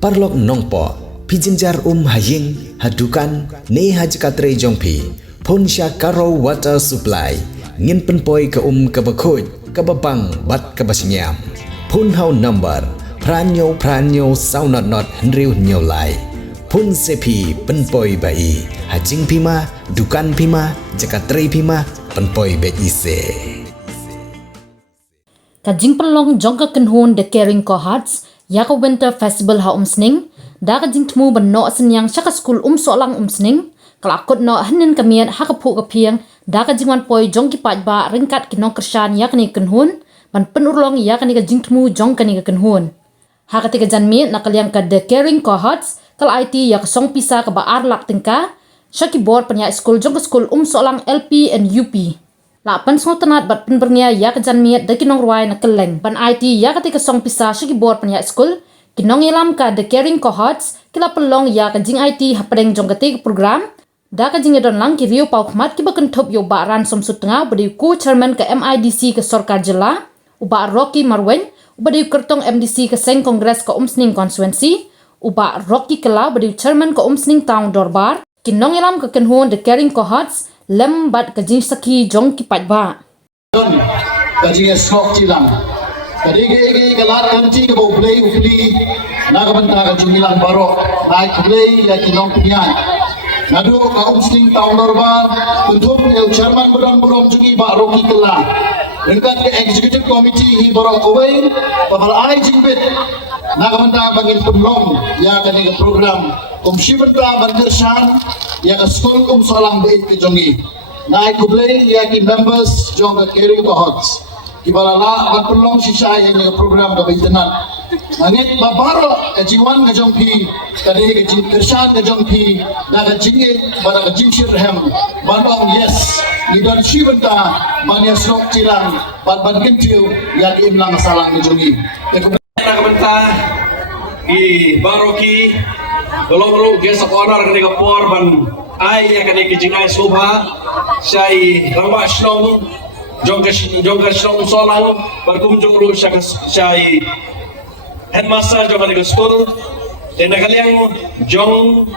parlok nongpo pijinjar haying hadukan ne hajkatre jongpi ponsya karo water supply ngin penpoi ke kabakoj kababang bat kabasinyam pun hau number pranyo saunot henriu nyolai pun sepi penpoi bai hajing pima dukan pima jakatre pima penpoi be ise Kajing pelong jongka kenhun the caring cohorts yaka winter festival ha umsning da kajing temu benno senyang syaka school solang umsning kelakut no hanin kamian ha kapu kapiang da kajing wan poi jongki pajba ringkat kinong kersan yakni kenhun ban penurlong yakni kajing temu jongkani kenhun ha ketika janmi nakaliang ka the caring cohorts kal IT yak song pisa ka baar lak tingka syaki board penya school jongka school solang LP and UP la pan song tanat bat pen bernia ya ke jan miet de kinong ruai na keleng ban IT ya ketika song pisa syaki board penya school kinong ilam ka the caring cohorts kila pelong ya ke jing IT hapreng jong ketik program da ka jing don lang ki riu pau khmat ki bakan thop yo baran som sutnga badi ku chairman ke MIDC ke Sorkar Jela uba Rocky Marwen badi kertong MDC ke Seng Kongres ke Umsning Constituency uba Rocky Kela badi chairman ke Umsning Town Dorbar kinong ilam ke kenhun the caring cohorts lembat kajing saki jong ki pajba kajing esok cilang kadi ge galar kanci ke bau play upli naga banta kajing ilang barok naik play ya kinong pinyan nadu ka Umsning Town Dorbar untuk el chairman buram jungi ba Rocky Kela dekat ke executive committee hi barok kowai babal ai jingbet naga banta bangin pemlong ya kani ke program Shiberta Bandersan ya ke school solang bait ke jongi naik kublai ya ki members jong ke caring cohorts ki balala ban pelong sisa yang ke program ke baitenan angin babaro ke jiwan ke jongpi kadi ke jing kersan ke jongpi na ke jinge bana ke jingshir hem bandong yes lidon Shiberta mania sok cirang ban kentiu ya ki imlang salang ke jongi naga banta ki baroki belum guest of honor ketika por ban ai yang ketika jingai subha syai ramba shnong jongga shnong solang berkunjung lu syai headmaster jongga ketika school dan kalian jong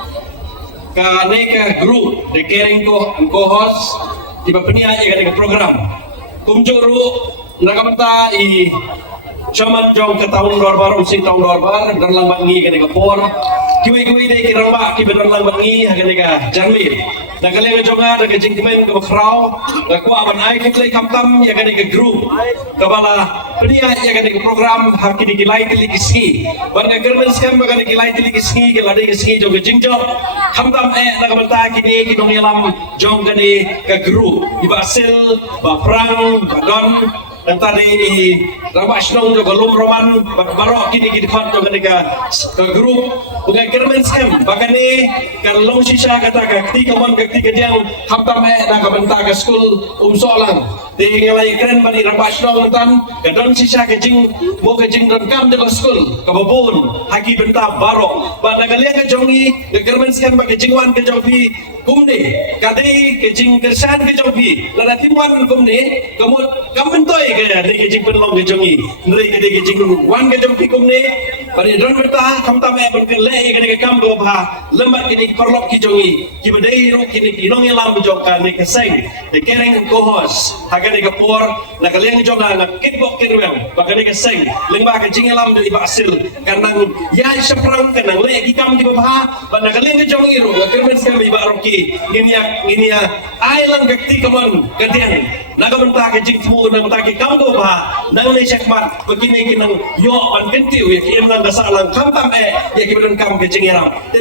kaneka group the caring cohorts tiba penia yang ketika program kunjung lu nakamata i Camat jong ke tahun Dorbar, Umsning tahun Dorbar, dan lambat ngi ketika por. Kiwi deh kirang mak, kiwi dan lambat ngi ketika janmir. Dan kalian jonga, dan kejing kemen ke bakrau, dan kuah ban ai kutlai kamtam ya ketika grup. Kepala penia ya ketika program hak kini kilai tili kisgi. Ban germen skam bagan kilai tili kisgi, kilai kisgi jong kejing jong. Kamtam nak benta kini kinong yalam jong ke grup. Iba asil, baprang, badon. Dan tadi Ramak Shnong juga lum roman barok kini kita kan juga ke grup dengan kermen skam bahkan ni kalau sisa kata ketika dia hamtam nak bentak ke school solang di ngelai keren bani Ramak Shnong tan kadang sisa kejing mau kejing dan kam ke school ke babun haki bentak barok pada kalian ke jongi ke kermen skam bagi jingwan ke jongi kumni kadai kejing kersan ke jongi lada timuan kumni kamu bentoy ke kejing penlong ke jongi nri ke kejing wan ke jongi kumni pada dron berta kamta me berken le ke kam go ba lembat kini perlok ki jongi ki badai ro kini kinong elam jokan ne ke seng de kereng kohos haga ke por na kalian jonga na kitbok kirwem baga ke seng lengba ke jing elam de basil karena ya seprang kenang le ki kam ki ba pada kalian ke jongi ro kermen skam ba roki ini ya island bekti kaman kadian naga benta ke jing temu na benta ke kam go ba nang le sekmat begini kinang yo an kentiu ya ki imlang gasalang kamtam ya ki kam ke jing elam